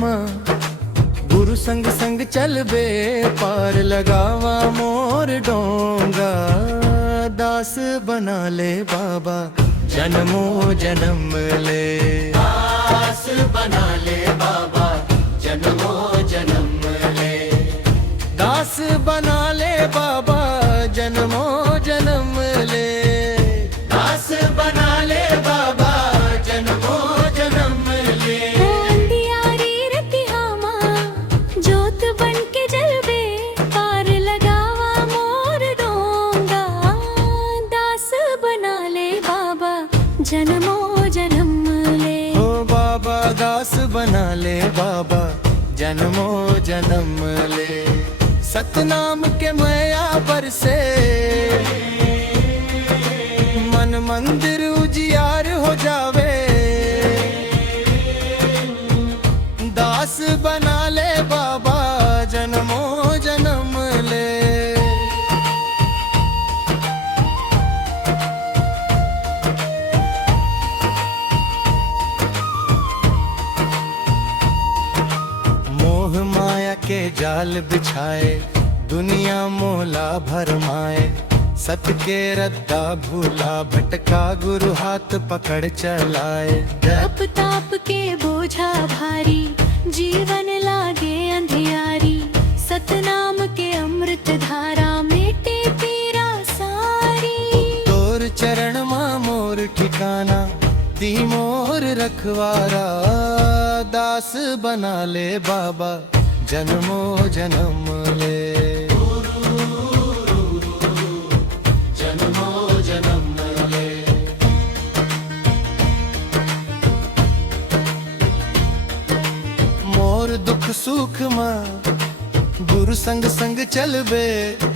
मां गुरु संग संग चल बे पार लगावा मोर डोंगा। दास बना ले बाबा जन्मो जन्म ले। दास बना ले बाबा जन्मो जन्म ले। दास बना ले बाबा जन्मो जन्म ले। दास बना ले बाबा जन्मो जन्म ले। अंधियारी रतिहा मां जोत बन के जलवे पार लगावा मोर डोंगा। दास बना ले बाबा जन्मो जन्म ले। ओ बाबा दास बना ले बाबा जन्मो जन्म ले। सतनाम के मैया पर से मन मंदिर उजियार हो जावे। दास बना ले बाबा जन्मो जन्म ले। मोह माया के जाल बिछाए दुनिया मोला भरमाए। सत के रद्दा भूला भटका गुरु हाथ पकड़ चलाए। तप ताप के बोझा भारी जीवन लागे अंधियारी। सतनाम के अमृत धारा मेटे पीरा सारी। तोर चरण मां मोर ठिकाना दी मोर रखवारा। दास बना ले बाबा जन्मो जन्म ले। जन्मो जन्म ले। मोर दुख सुख मां गुरु संग संग चलबे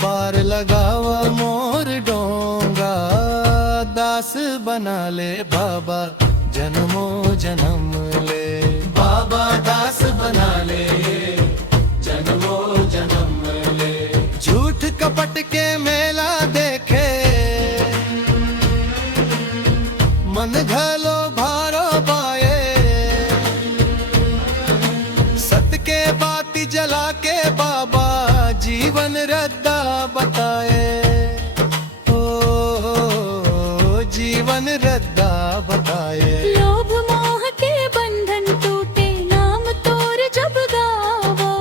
पार लगावा मोर डोंगा। दास बना ले बाबा जन्मो जन्म ले। बाबा दास बना ले जन्मो जन्म ले। झूठ कपट के मेला देखे मन घलो भारो पाए। सत के बाती जला के बाबा जीवन रद्दा बताए। ओ जीवन रद्दा बताए। लोभ मोह के बंधन टूटे नाम तोर जब गावो।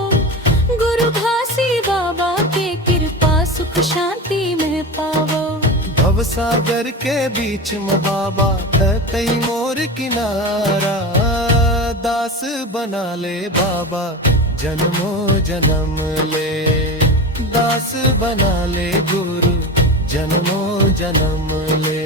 गुरु घासी बाबा के कृपा सुख शांति में पावो। भव सागर के बीच में बाबा कई मोर किनारा। दास बना ले बाबा जन्मो जन्म ले। दास बना ले गुरु जन्मो जन्म ले।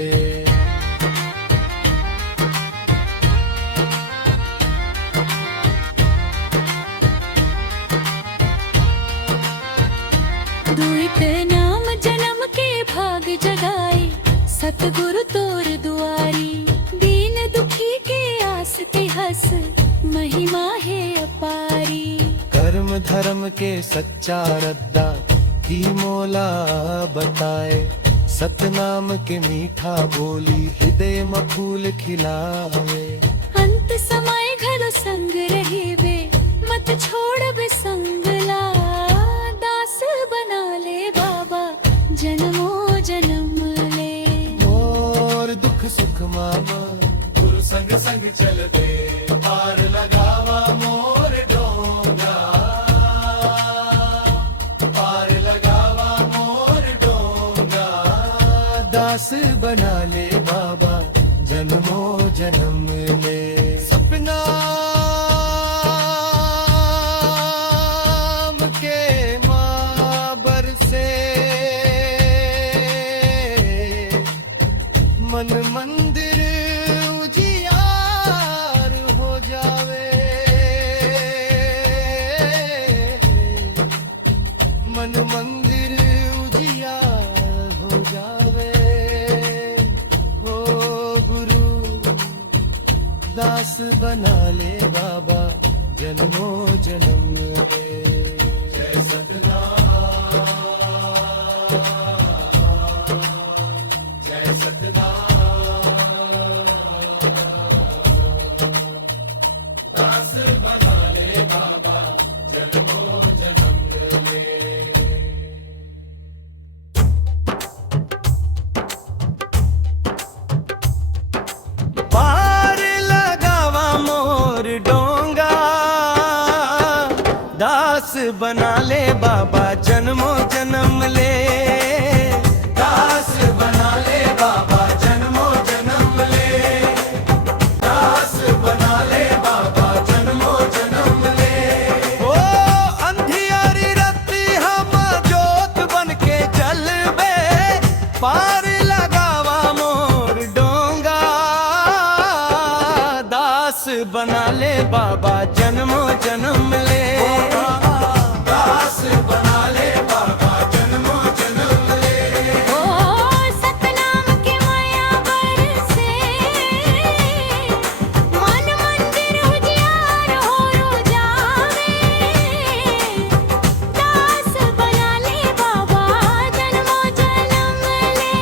दुईत नाम जन्म के भाग जगाए। सतगुरु तोर दुआरी दीन दुखी के आस ते हस महिमा है अपारी। कर्म धर्म के सच्चा रद्दा की मोला बताए। सतनाम के मीठा बोली हृदय में फूल खिलावे। अंत समय घलो संग रहे वे मत छोड़ बे संगला। दास बना ले बाबा जन्मो जन्म ले। मोर दुख सुख मामा गुरु संग संग चल दे पार लगावा मोर डोंगा। पार लगावा मोर डोंगा। दास बना ले बाबा जन्मो जन्म ले। सपना के मां बरसे मन मंदिर उजियार हो जावे। मन मंदिर उजियार हो जावे। हो गुरु दास बना ले बाबा जन्मो जन्म ले। जय सतनाम जय सतनाम। दास बना ले बना ले बाबा जन्मों जन्म ले, दास बना ले बाबा जन्मों जन्म ले, दास बना ले बाबा जन्मों जन्म ले। ओ अंधियारी राती हम जोत बन के जलवे, पार लगावा मोर डोंगा, दास बना ले बाबा जन्मों जन्म ले, दास बना ले बाबा जन्मों जन्म ले। ओ सतनाम के माया बरसे, मन मंदिर उजियार हो जावे, दास बना ले बाबा जन्मों जन्म ले।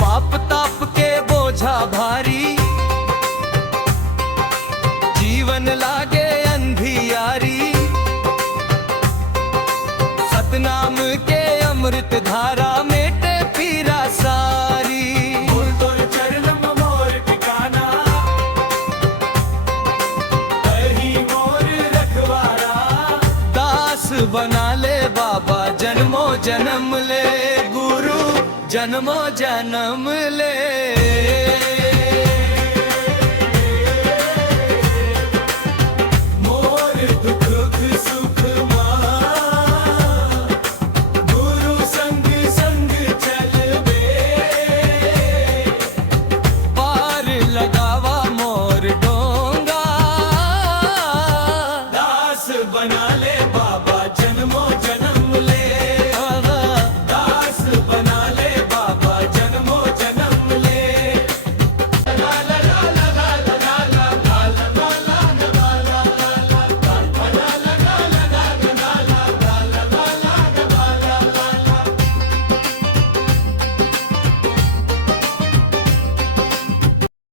पाप ताप के बोझा भारी, जीवन लागे अंधियारी, सतनाम के अमृत धारा मेटे पीरा सारी। तोर चरणम मोर ठिकाना, कहीं मोर रखवारा, दास बना ले बाबा जन्मों जन्म ले, गुरु जन्मों जन्म ले। मोर दुख सुख मां, गुरु संग संग चलबे, पार लगावा मोर डोंगा, दास बना ले बाबा जन्मों जन्म ले, दास बना ले बाबा जन्मों जन्म ले। ला ला ला ला ला ला ला ला ला ला ला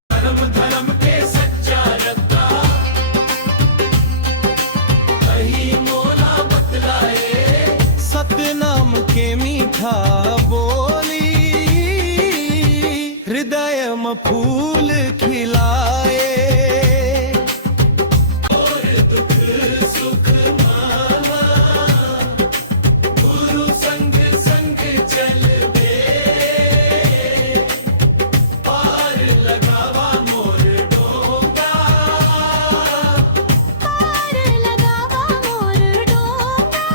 धर्म धर्म के सच्चा रत्ता, कहीं मोला बतलाए, सतनाम के मीठा बोली, हृदय में फूल खिलाए। और दुख सुख मामा, गुरु संग संग चलबे, पार लगावा मोर डोंगा, पार लगावा मोर डोंगा,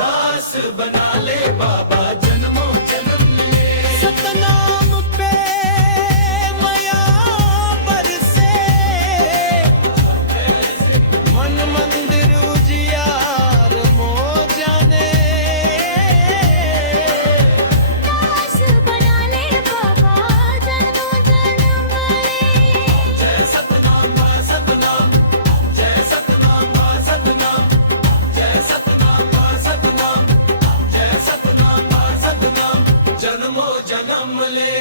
दास बना ले बाबा जन्मों जन्म ले। सतनाम पे माया बरसे, मन मंदिर उजियार मो जाने, दास बना ले बाबा जन्मों जन्म ले। जय सतनाम बा सतनाम, जय सतनाम बा सतनाम, जय सतनाम बा सतनाम, जय सतनाम बा सतनाम, जन्मों जन्म ले।